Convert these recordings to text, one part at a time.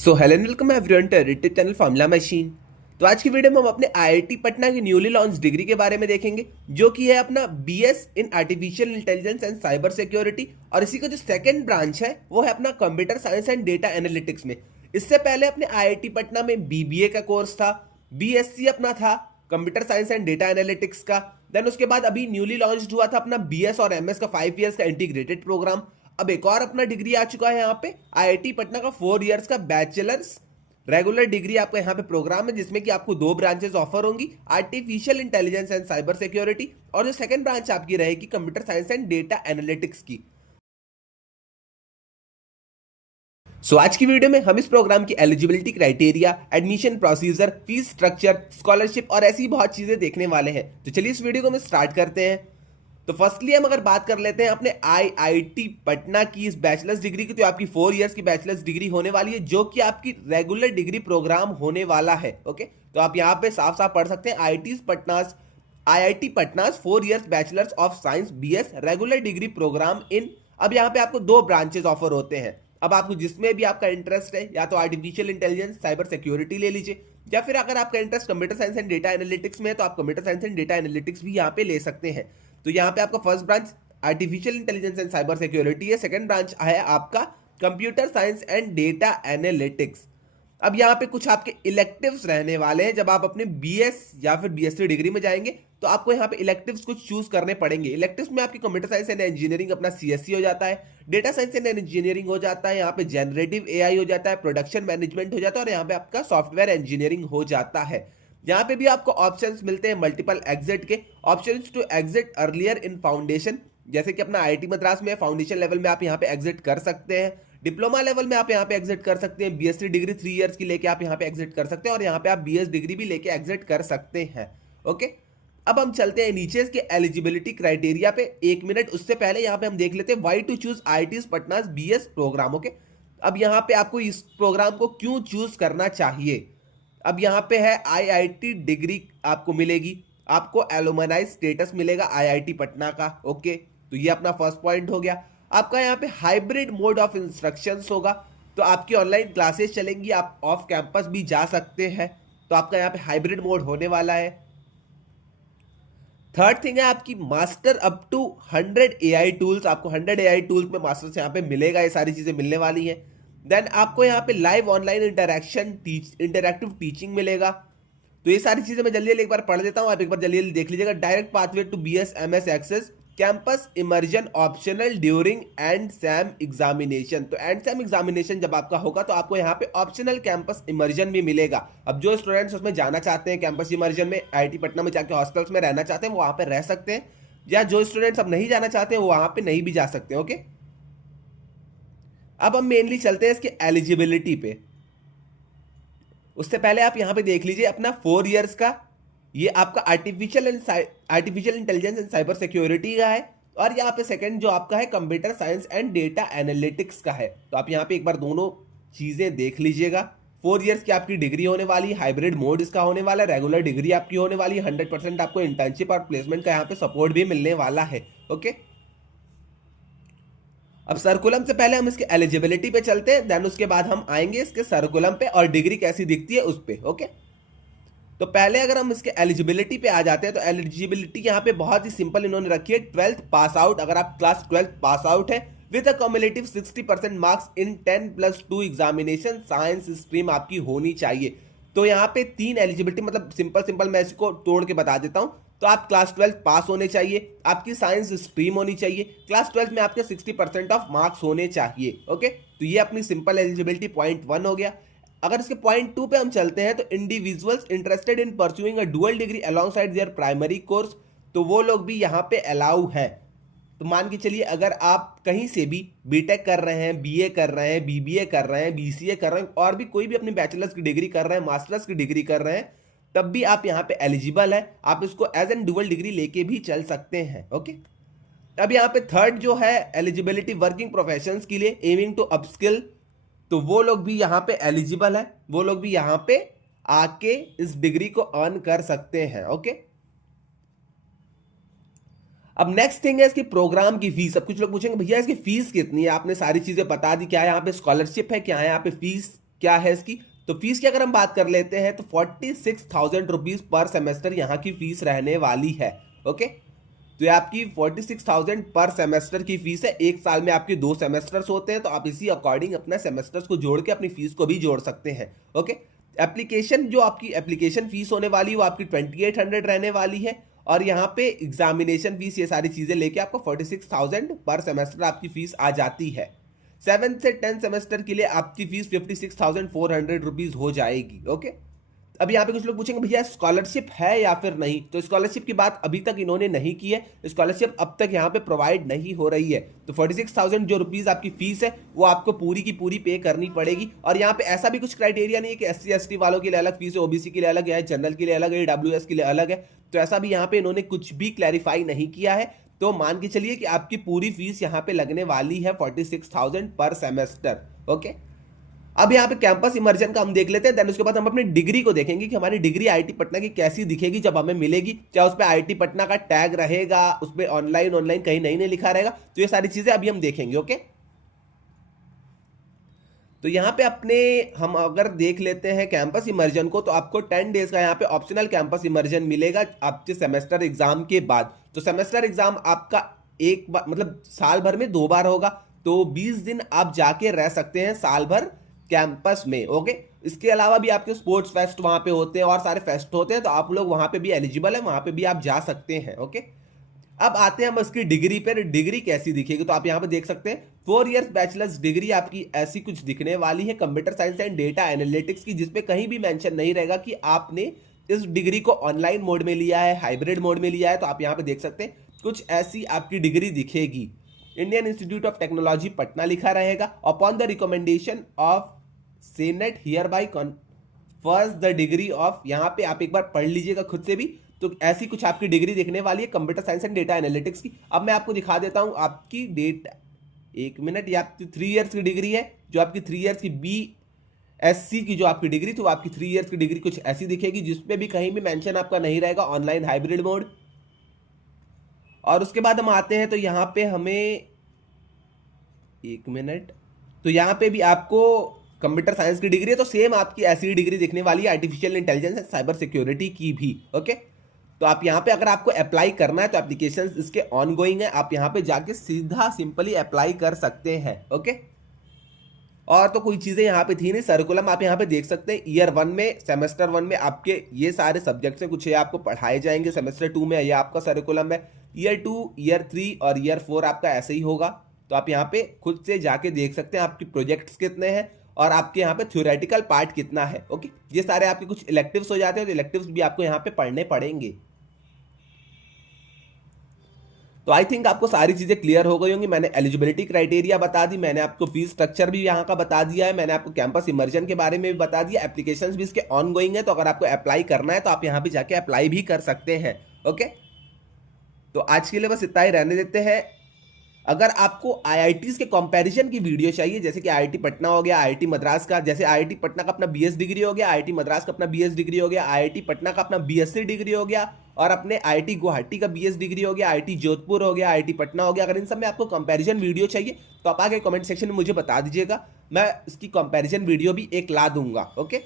So hello welcome everyone to YouTube channel Formula Machine. तो आज की वीडियो में हम अपने आईआईटी पटना की न्यूली लॉन्च डिग्री के बारे में देखेंगे, जो कि है अपना BS in artificial intelligence and cyber security. और इसी का जो सेकंड ब्रांच है वो है अपना computer science and data analytics में। इससे पहले अपने आईआईटी पटना में बीबीए का कोर्स था, बीएससी अपना था computer science and data analytics का। देन उसके बाद अभी न्यूली लॉन्च हुआ था अपना बीएस और एमएस का 5 इयर्स का इंटीग्रेटेड प्रोग्राम। अब एक और अपना डिग्री आ चुका है यहाँ पे आईआईटी पटना का 4 इयर्स का बैचलर्स रेगुलर डिग्री आपका यहाँ पे प्रोग्राम है, जिसमें कि आपको 2 ब्रांचेस ऑफर होंगी, artificial intelligence and cyber security, और जो सेकंड ब्रांच आपकी रहेगी computer science and data analytics की। आज की वीडियो में हम इस प्रोग्राम की eligibility criteria, admission procedure, fees structure, scholarship और ऐसी बहुत चीजें देखने वाले हैं। तो चलिए इस वीडियो को हम स्टार्ट करते हैं। तो फर्स्टली हम अगर बात कर लेते हैं अपने आईआईटी पटना की इस बैचलर्स डिग्री की, तो आपकी 4 इयर्स की बैचलर्स डिग्री होने वाली है, जो कि आपकी रेगुलर डिग्री प्रोग्राम होने वाला है। ओके, तो आप यहाँ पे साफ साफ पढ़ सकते हैं IIT Patna 4 years bachelors of science BS regular degree program in. अब यहाँ पे आपको 2 ब्रांचेस ऑफर होते हैं। अब आपको जिसमें भी आपका इंटरेस्ट है, या तो आर्टिफिशियल इंटेलिजेंस साइबर सिक्योरिटी ले लीजिए, या फिर अगर आपका interest computer science and data analytics में है तो आप computer science and data analytics भी यहाँ पे ले सकते हैं। तो यहाँ पे आपका first branch artificial intelligence and cyber security है, सेकंड ब्रांच है आपका computer science and data analytics. अब यहाँ पे कुछ आपके इलेक्टिव्स रहने वाले हैं। जब आप अपने बीएस या फिर बीएससी डिग्री में जाएंगे तो आपको यहाँ पे इलेक्टिव्स कुछ चूज करने पड़ेंगे। इलेक्टिव्स में आपकी कंप्यूटर साइंस एंड इंजीनियरिंग अपना सीएससी हो जाता है, डेटा साइंस एंड इंजीनियरिंग हो जाता है, यहाँ पे जनरेटिव एआई हो जाता है, प्रोडक्शन मैनेजमेंट हो जाता है, और यहाँ पे आपका सॉफ्टवेयर इंजीनियरिंग हो जाता है। यहाँ पे भी आपको ऑप्शंस मिलते हैं मल्टीपल एग्जिट के, options to exit earlier in foundation, जैसे कि अपना आईआईटी मद्रास में फाउंडेशन लेवल में आप यहाँ पे एग्जिट कर सकते हैं, डिप्लोमा लेवल में आप यहाँ पे एग्जिट कर सकते हैं, बीएससी डिग्री 3 इयर्स की लेके आप यहाँ पे एग्जिट कर सकते हैं, और यहाँ पे आप बीएस डिग्री भी लेके एग्जिट कर सकते हैं। ओके, अब हम चलते हैं नीचे इसके एलिजिबिलिटी क्राइटेरिया पे। 1 मिनट उससे पहले यहाँ पे हम देख लेते हैं why to choose IIT Patna BS programme. Okay, अब यहाँ पे आपको इस प्रोग्राम को क्यों चूज करना चाहिए। अब यहाँ पे है आईआईटी डिग्री आपको मिलेगी, आपको एलुमनाई स्टेटस मिलेगा आईआईटी पटना का। ओके, तो ये अपना फर्स्ट पॉइंट हो गया। आपका यहाँ पे हाइब्रिड मोड ऑफ इंस्ट्रक्शंस होगा, तो आपकी ऑनलाइन क्लासेस चलेंगी, आप ऑफ कैंपस भी जा सकते हैं। तो आपका यहाँ पे हाइब्रिड मोड होने वाला है। थर्ड थिंग है आपकी master up to 100 AI tools, आपको 100 एआई टूल्स में मास्टर्स यहाँ पे मिलेगा, ये सारी चीजें मिलने वाली हैं। देन आपको यहाँ पे लाइव ऑनलाइन इंटरैक्टिव टीचिंग मिलेगा। तो ये सारी चीजें मैं जल्दी एक बार पढ़ देता हूँ, आप एक बार जल्दी देख लीजिएगा। Direct pathway to BS MS access, campus immersion optional during end sem examination. तो एंड सैम एग्जामिनेशन जब आपका होगा तो आपको यहाँ पे ऑप्शनल कैंपस इमर्जन भी मिलेगा। अब जो स्टूडेंट्स उसमें जाना चाहते हैं कैंपस इमर्जन में, आईआईटी पटना में जाके हॉस्टल्स में रहना चाहते हैं, वो वहां पे रह सकते हैं, या जो स्टूडेंट्स अब नहीं जाना चाहते हैं वो वहां पे नहीं भी जा सकते। ओके, अब हम मेनली चलते हैं इसके एलिजिबिलिटी पे। उससे पहले आप यहां पे देख लीजिए अपना 4 इयर्स का, ये आपका artificial intelligence and cyber security का है, और यहाँ पे सेकंड जो आपका है computer science and data analytics का है। तो आप यहाँ पे एक बार दोनों चीजें देख लीजिएगा। 4 इयर्स की आपकी डिग्री होने वाली, हाइब्रिड मोड इसका होने वाला, रेगुलर डिग्री आपकी होने वाली, 100% आपको इंटर्नशिप और प्लेसमेंट का यहाँ पे सपोर्ट भी मिलने वाला है। ओके, अब सर्कुलम से पहले हम इसके एलिजिबिलिटी पे चलते हैं, देन उसके बाद हम आएंगे इसके सर्कुलम पे और डिग्री कैसी दिखती है उस पे। ओके, तो पहले अगर हम इसके एलिजिबिलिटी पे आ जाते हैं तो एलिजिबिलिटी यहाँ पे बहुत ही सिंपल इन्होंने रखी है, 12th पास आउट। अगर आप क्लास 12th पास आउट है with a cumulative 60% marks in 10+2 examination, science stream आपकी होनी चाहिए। तो यहाँ पे 3 एलिजिबिलिटी, मतलब सिंपल मैं इसको तोड़ के बता देता हूँ। तो आप क्लास 12 पास होने चाहिए, आपकी साइंस स्ट्रीम होनी चाहिए, क्लास 12 में आपके 60% ऑफ मार्क्स होने चाहिए। ओके, तो ये अपनी सिंपल एलिजिबिलिटी पॉइंट 1 हो गया। अगर इसके पॉइंट 2 पे हम चलते हैं तो individuals interested in pursuing a dual degree alongside there primary course, तो वो लोग भी यहाँ पे अलाउ है। तो मान के चलिए अगर आप कहीं से भी बीटेक कर रहे हैं, बीए कर रहे हैं, बीबीए कर रहे हैं, बीसीए कर रहे हैं, और भी कोई भी अपनी बैचलर्स की डिग्री कर रहे हैं, मास्टर्स की डिग्री कर रहे हैं, तब भी आप यहाँ पे एलिजिबल है, आप इसको एज एन डुअल डिग्री लेके भी चल सकते हैं। ओके, अब यहाँ पे थर्ड जो है एलिजिबिलिटी वर्किंग प्रोफेशंस के लिए एमिंग टू अपस्किल, तो वो लोग भी यहाँ पे एलिजिबल है, वो लोग भी यहाँ पे आके इस डिग्री को अर्न कर सकते हैं। ओके, अब नेक्स्ट थिंग है इसकी प्रोग्राम की फीस। अब कुछ लोग पूछेंगे भैया इसकी फीस कितनी है, आपने सारी चीजें बता दी, क्या यहाँ पे स्कॉलरशिप है, क्या यहाँ पे फीस क्या है इसकी। तो फीस की अगर हम बात कर लेते हैं तो 46,000 रुपीज पर सेमेस्टर यहाँ की फीस रहने वाली है। ओके, तो ये आपकी 46,000 पर सेमेस्टर की फीस है। एक साल में आपके 2 सेमेस्टर्स होते हैं, तो आप इसी अकॉर्डिंग अपने सेमेस्टर्स को जोड़ के अपनी फीस को भी जोड़ सकते हैं। ओके, एप्लीकेशन जो आपकी एप्लीकेशन फीस होने वाली है वो आपकी 2800 रहने वाली है, और यहाँ पे एग्जामिनेशन फीस ये सारी चीजें लेके आपको 46,000 पर सेमेस्टर आपकी फीस आ जाती है। 7 से 10 सेमेस्टर के लिए आपकी फीस 56,400 रुपीज हो जाएगी। ओके, अब यहाँ पे कुछ लोग पूछेंगे भैया स्कॉलरशिप है या फिर नहीं, तो स्कॉलरशिप की बात अभी तक इन्होंने नहीं की है। स्कॉलरशिप अब तक यहाँ पे प्रोवाइड नहीं हो रही है। तो 46,000 जो रुपीज आपकी फीस है वो आपको पूरी की पूरी पे करनी पड़ेगी। और यहाँ पे ऐसा भी कुछ क्राइटेरिया नहीं है कि SC ST वालों के लिए अलग फीस है, OBC के लिए अलग है, जनरल के लिए अलग है, AWS के लिए अलग है। तो ऐसा भी यहाँ पे इन्होंने कुछ भी क्लैरिफाई नहीं किया है। तो मान के चलिए कि आपकी पूरी फीस यहाँ पे लगने वाली है 46,000 पर सेमेस्टर। ओके, अब यहाँ पे कैंपस इमर्जन का हम देख लेते हैं, देन उसके बाद हम अपनी डिग्री को देखेंगे कि हमारी डिग्री IIT पटना की कैसी दिखेगी जब हमें मिलेगी। क्या उस पर IIT पटना का टैग रहेगा, उस पर ऑनलाइन कहीं नहीं लिखा रहेगा, तो ये सारी चीजें अभी हम देखेंगे। ओके, तो यहाँ पे हम अगर देख लेते हैं कैंपस इमर्जन को, तो आपको 10 डेज का यहाँ पे ऑप्शनल कैंपस इमर्जन मिलेगा आपके सेमेस्टर एग्जाम के बाद। तो सेमेस्टर एग्जाम आपका एक बार मतलब साल भर में 2 बार होगा, तो 20 दिन आप जाके रह सकते हैं साल भर कैंपस में। ओके, इसके अलावा भी आपके स्पोर्ट्स फेस्ट वहां पे होते हैं और सारे फेस्ट होते हैं, तो आप लोग वहां पे भी एलिजिबल है, वहां पे भी आप जा सकते हैं। ओके, अब आते हैं हम इसकी डिग्री पर। डिग्री कैसी दिखेगी, तो आप यहाँ पे देख सकते हैं 4 इयर्स बैचलर्स डिग्री आपकी ऐसी कुछ दिखने वाली है computer science and data analytics की, जिसपे कहीं भी मेंशन नहीं रहेगा कि आपने इस डिग्री को ऑनलाइन मोड में लिया है, हाइब्रिड मोड में लिया है। तो आप यहाँ पे देख सकते हैं कुछ ऐसी आपकी डिग्री दिखेगी। Indian institute of technology Patna लिखा रहेगा। Upon the recommendation of senate here by confers the degree of, यहाँ पे आप एक बार पढ़ लीजिएगा खुद से भी। तो ऐसी कुछ आपकी डिग्री दिखने वाली है computer science and data analytics की। अब मैं आपको दिखा देता हूं आपकी डेटा, एक मिनट। ये आपकी 3 इयर्स की डिग्री है, जो आपकी 3 इयर्स की BSc की जो आपकी डिग्री थी वो आपकी 3 इयर्स की डिग्री कुछ ऐसी दिखेगी, जिसपे भी कहीं भी मेंशन आपका नहीं रहेगा ऑनलाइन हाइब्रिड मोड। और उसके बाद हम आते हैं तो यहाँ पे हमें, एक मिनट, तो यहाँ पे भी आपको कंप्यूटर साइंस की डिग्री है, तो सेम आपकी ऐसी डिग्री दिखने वाली है artificial intelligence and cyber security की भी। ओके, तो आप यहाँ पे अगर आपको अप्लाई करना है तो एप्लीकेशन इसके ऑन गोइंग है, आप यहाँ पे जाके सीधा सिंपली अप्लाई कर सकते हैं। ओके, और तो कोई चीजें यहाँ पे थी नहीं। सर्कुलम आप यहाँ पे देख सकते हैं। ईयर 1 में, सेमेस्टर 1 में आपके ये सारे सब्जेक्ट्स हैं, कुछ ये आपको पढ़ाए जाएंगे। सेमेस्टर 2 में ये आपका सर्कुलम है। ईयर 2, ईयर 3 और ईयर 4 आपका ऐसे ही होगा। तो आप यहाँ पे खुद से जाके देख सकते हैं आपके प्रोजेक्ट्स कितने हैं और आपके यहाँ पे थ्योरेटिकल पार्ट कितना है। ओके, ये सारे आपके कुछ इलेक्टिव्स हो जाते हैं, तो इलेक्टिव्स भी आपको यहाँ पे पढ़ने पड़ेंगे। तो आई थिंक आपको सारी चीजें क्लियर हो गई होंगी। मैंने एलिजिबिलिटी क्राइटेरिया बता दी, मैंने आपको फीस स्ट्रक्चर भी यहाँ का बता दिया है, मैंने आपको कैंपस इमर्जन के बारे में भी बता दिया। एप्लीकेशंस भी इसके ऑन गोइंग है, तो अगर आपको अप्लाई करना है तो आप यहाँ पे जाके अप्लाई भी कर सकते हैं। ओके, तो आज के लिए बस इतना ही रहने देते हैं। अगर आपको IITs के कंपैरिजन की वीडियो चाहिए, जैसे कि IIT पटना हो गया, IIT मद्रास का, जैसे IIT पटना का अपना BS डिग्री हो गया, IIT मद्रास का अपना BS डिग्री हो गया, IIT पटना का अपना BSc डिग्री हो गया, और अपने IIT गुवाहाटी का BS डिग्री हो गया, IIT जोधपुर हो गया, IIT पटना हो गया, अगर इन सब में आपको कंपैरिजन वीडियो चाहिए तो आप आगे कमेंट सेक्शन में मुझे बता दीजिएगा, मैं इसकी कंपैरिजन वीडियो भी एक ला दूंगा। ओके,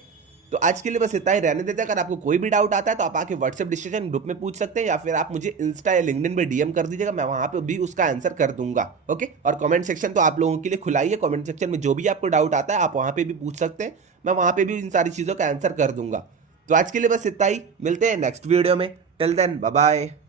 तो आज के लिए बस इतना ही रहने देते हैं। अगर आपको कोई भी डाउट आता है तो आप आके व्हाट्सएप डिस्कशन ग्रुप में पूछ सकते हैं, या फिर आप मुझे इंस्टा या लिंक्डइन पे DM कर दीजिएगा, मैं वहां पे भी उसका आंसर कर दूंगा। ओके, और कमेंट सेक्शन तो आप लोगों के लिए खुला ही है। कमेंट सेक्शन में जो भी आपको डाउट आता है आप वहां पे भी पूछ सकते हैं, मैं वहां पे भी इन सारी चीजों का आंसर कर दूंगा। तो आज के लिए बस इतना ही, मिलते हैं नेक्स्ट वीडियो में। Till then bye bye.